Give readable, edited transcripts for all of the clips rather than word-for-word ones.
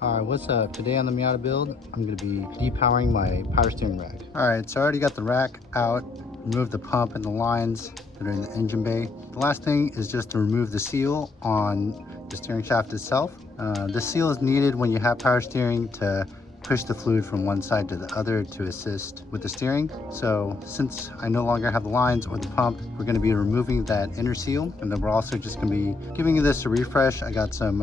Alright, what's up? Today on the Miata build, I'm going to be depowering my power steering rack. Alright, so I already got the rack out, removed the pump and the lines that are in the engine bay. The last thing is just to remove the seal on the steering shaft itself. The seal is needed when you have power steering to push the fluid from one side to the other to assist with the steering. So since I no longer have the lines or the pump, we're going to be removing that inner seal, and then we're also just going to be giving this a refresh. I got some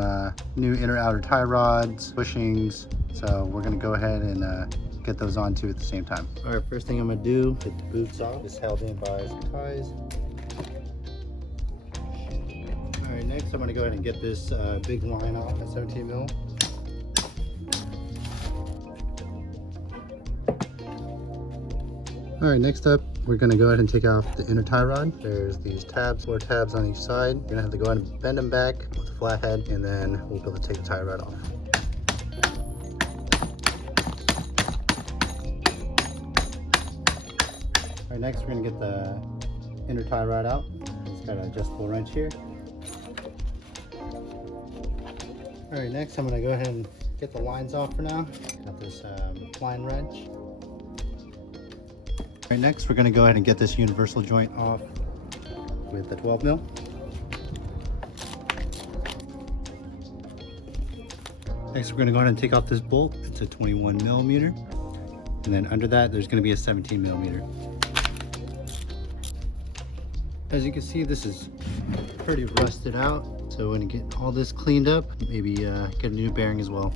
new inner outer tie rods, bushings, so we're going to go ahead and get those on too at the same time. All right, first thing I'm going to do, get the boots off. It's held in by some ties. All right, next I'm going to go ahead and get this big line off at 17 mil. All right, next up, we're gonna go ahead and take off the inner tie rod. There's these tabs, 4 tabs on each side. You're gonna have to go ahead and bend them back with a flat head, and then we'll be able to take the tie rod off. All right, next we're gonna get the inner tie rod out. It's got an adjustable wrench here. All right, next I'm gonna go ahead and get the lines off for now. Got this Flyin wrench. All right, next we're going to go ahead and get this universal joint off with the 12 mil. Next we're going to go ahead and take off this bolt. It's a 21 millimeter, and then under that there's going to be a 17 millimeter. As you can see, this is pretty rusted out, so we're going to get all this cleaned up, maybe get a new bearing as well.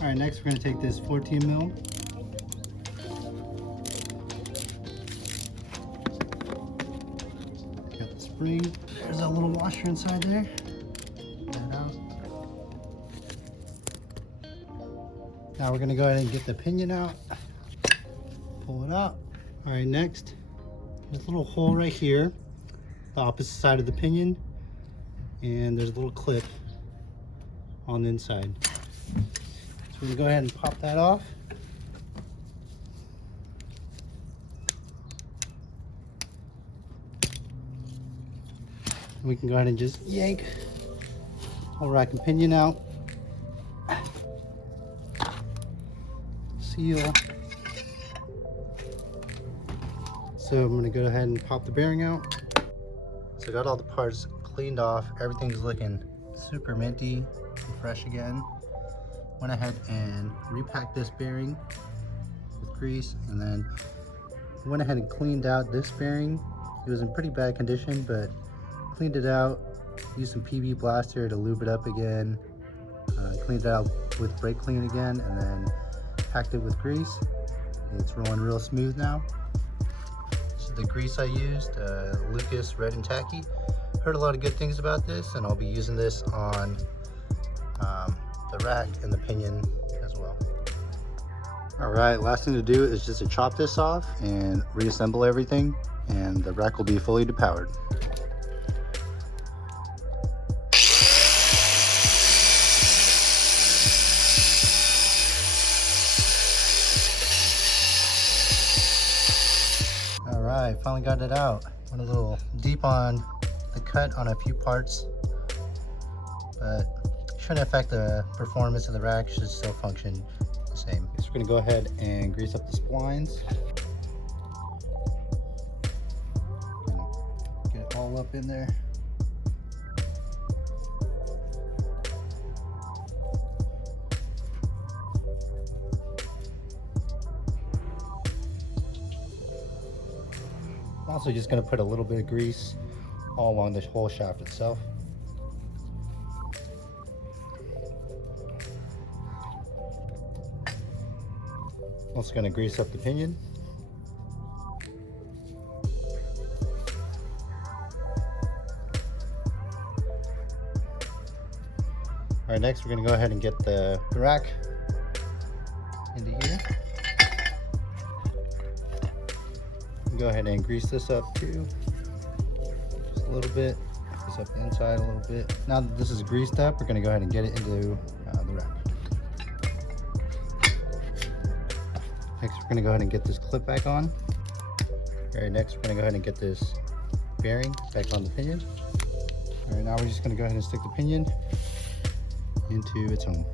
All right, next we're going to take this 14 mil. Got the spring. There's a little washer inside there. Get that out. Now we're going to go ahead and get the pinion out. Pull it out. All right, next, there's a little hole right here, the opposite side of the pinion, and there's a little clip on the inside. So we go ahead and pop that off. We can go ahead and just yank whole rack and pinion out. Seal. So I'm going to go ahead and pop the bearing out. So I got all the parts cleaned off. Everything's looking super minty and fresh again. Went ahead and repacked this bearing with grease, and then went ahead and cleaned out this bearing. It was in pretty bad condition, but cleaned it out, used some PB Blaster to lube it up again, cleaned it out with brake clean again, and then packed it with grease. It's rolling real smooth now. This is the grease I used, Lucas Red and Tacky. Heard a lot of good things about this, and I'll be using this on the rack and the pinion as well. All right, last thing to do is just to chop this off and reassemble everything, and the rack will be fully depowered. All right, finally got it out. Went a little deep on the cut on a few parts, but shouldn't affect the performance of the rack, should still function the same. So we're gonna go ahead and grease up the splines. Get it all up in there. I'm also just gonna put a little bit of grease all along the whole shaft itself. Also going to grease up the pinion. All right, next we're going to go ahead and get the rack into here. Go ahead and grease this up too. Just a a little bit, grease up the inside a little bit. Now that this is greased up, we're gonna go ahead and get it into the rack. Next, we're gonna go ahead and get this clip back on. All right, next we're gonna go ahead and get this bearing back on the pinion. All right, now we're just gonna go ahead and stick the pinion into its home.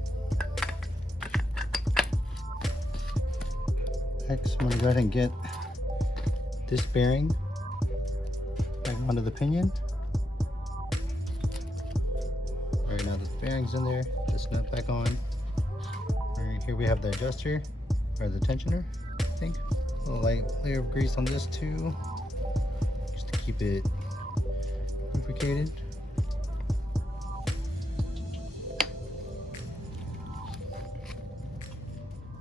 Next, I'm gonna go ahead and get this bearing back onto the pinion. All right, now the bearing's in there, just snap back on. All right, here we have the adjuster, or the tensioner, I think. A little light layer of grease on this too, just to keep it lubricated.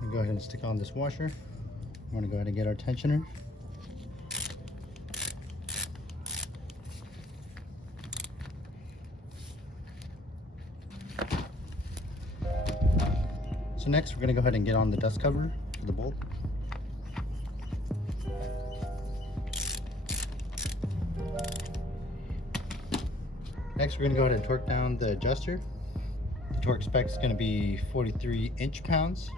I'm gonna go ahead and stick on this washer. I'm gonna go ahead and get our tensioner. So next we're gonna go ahead and get on the dust cover for the bolt. Next we're gonna go ahead and torque down the adjuster. The torque spec is gonna be 43 inch-pounds.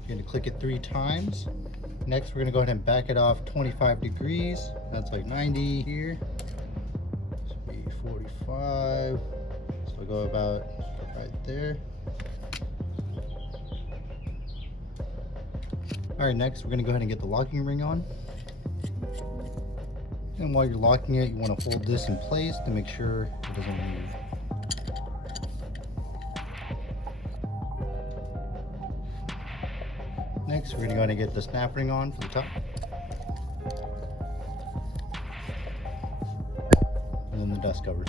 You're gonna click it 3 times. Next, we're gonna go ahead and back it off 25 degrees. That's like 90 here. This will be 45. So we'll go about right there. All right, next we're gonna go ahead and get the locking ring on. And while you're locking it, you wanna hold this in place to make sure it doesn't move. Next, we're going to go ahead and get the snap ring on for the top. And then the dust cover.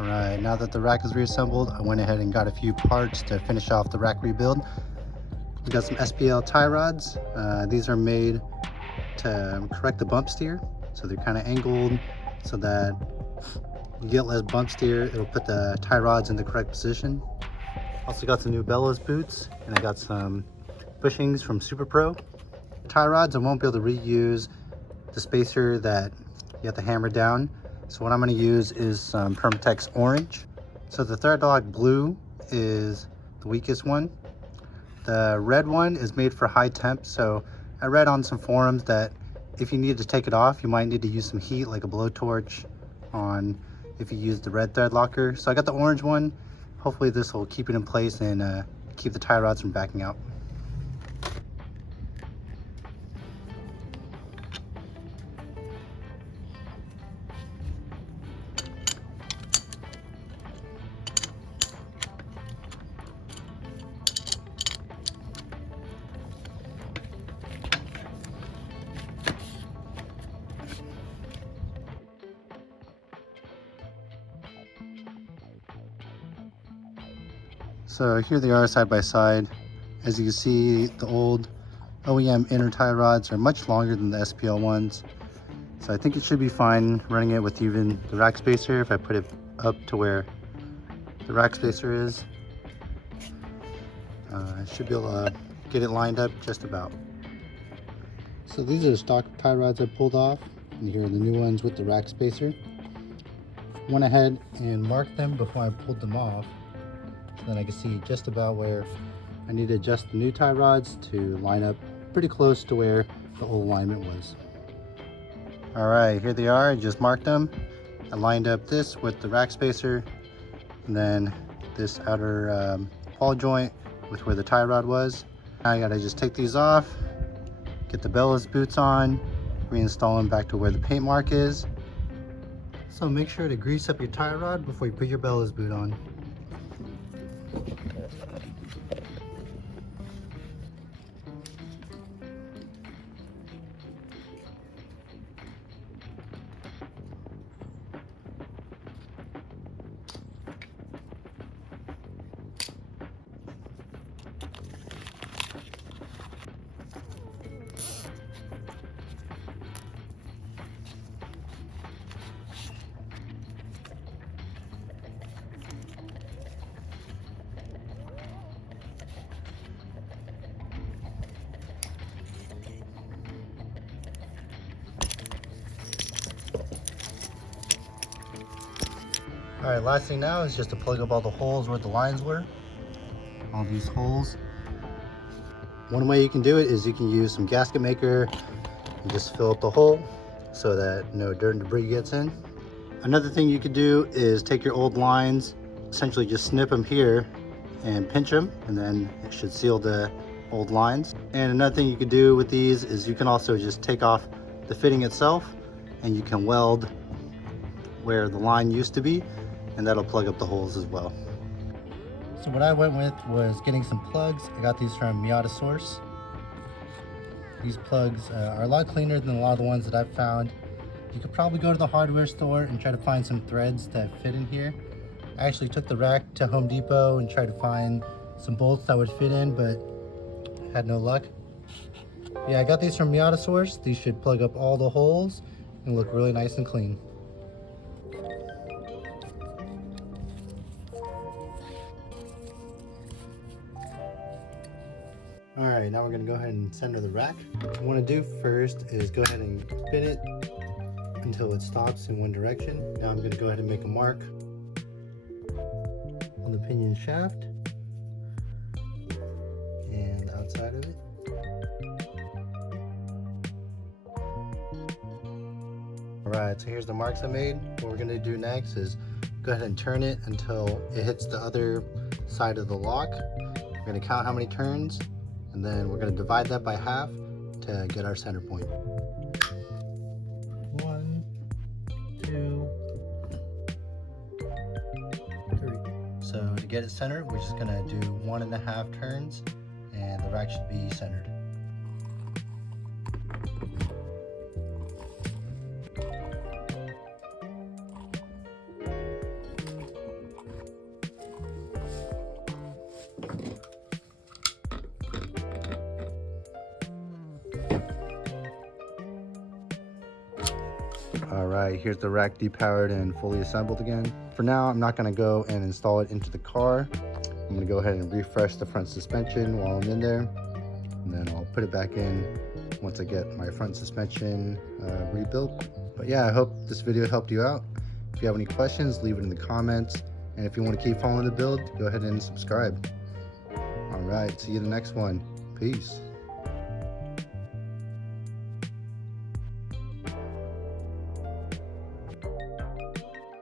Alright, now that the rack is reassembled, I went ahead and got a few parts to finish off the rack rebuild. We got some SPL tie rods. These are made to correct the bump steer, so they're kind of angled so that you get less bump steer. It'll put the tie rods in the correct position. Also got some new bellows boots, and I got some bushings from Super Pro. Tie rods, I won't be able to reuse the spacer that you have to hammer down, so what I'm going to use is some Permatex orange. So the thread lock blue is the weakest one. The red one is made for high temp, so I read on some forums that if you need to take it off, you might need to use some heat, like a blowtorch, on if you use the red thread locker. So I got the orange one. Hopefully this will keep it in place and keep the tie rods from backing out. So here they are side by side. As you can see, the old OEM inner tie rods are much longer than the SPL ones. So I think it should be fine running it with even the rack spacer if I put it up to where the rack spacer is. I should be able to get it lined up just about. So these are the stock tie rods I pulled off, and here are the new ones with the rack spacer. Went ahead and marked them before I pulled them off. Then I can see just about where I need to adjust the new tie rods to line up pretty close to where the old alignment was. All right, here they are. I just marked them. I lined up this with the rack spacer, and then this outer ball joint with where the tie rod was. Now I gotta just take these off, get the bellows boots on, reinstall them back to where the paint mark is. So make sure to grease up your tie rod before you put your bellows boot on. All right, last thing now is just to plug up all the holes where the lines were. All these holes. One way you can do it is you can use some gasket maker and just fill up the hole so that no dirt and debris gets in. Another thing you could do is take your old lines, essentially just snip them here and pinch them, and then it should seal the old lines. And another thing you could do with these is you can also just take off the fitting itself and you can weld where the line used to be, and that'll plug up the holes as well. So what I went with was getting some plugs. I got these from Miata Source. These plugs are a lot cleaner than a lot of the ones that I've found. You could probably go to the hardware store and try to find some threads that fit in here. I actually took the rack to Home Depot and tried to find some bolts that would fit in, but had no luck. Yeah, I got these from Miata Source. These should plug up all the holes and look really nice and clean. All right, now we're gonna go ahead and center the rack. What you wanna do first is go ahead and spin it until it stops in one direction. Now I'm gonna go ahead and make a mark on the pinion shaft and the outside of it. All right, so here's the marks I made. What we're gonna do next is go ahead and turn it until it hits the other side of the lock. We're gonna count how many turns, and then we're going to divide that by half to get our center point. 1, 2, 3. So to get it centered, we're just going to do 1.5 turns, and the rack should be centered. All right, here's the rack depowered and fully assembled again. For now, I'm not gonna go and install it into the car. I'm gonna go ahead and refresh the front suspension while I'm in there, and then I'll put it back in once I get my front suspension rebuilt. But yeah, I hope this video helped you out. If you have any questions, leave it in the comments. And if you wanna keep following the build, go ahead and subscribe. All right, see you in the next one. Peace.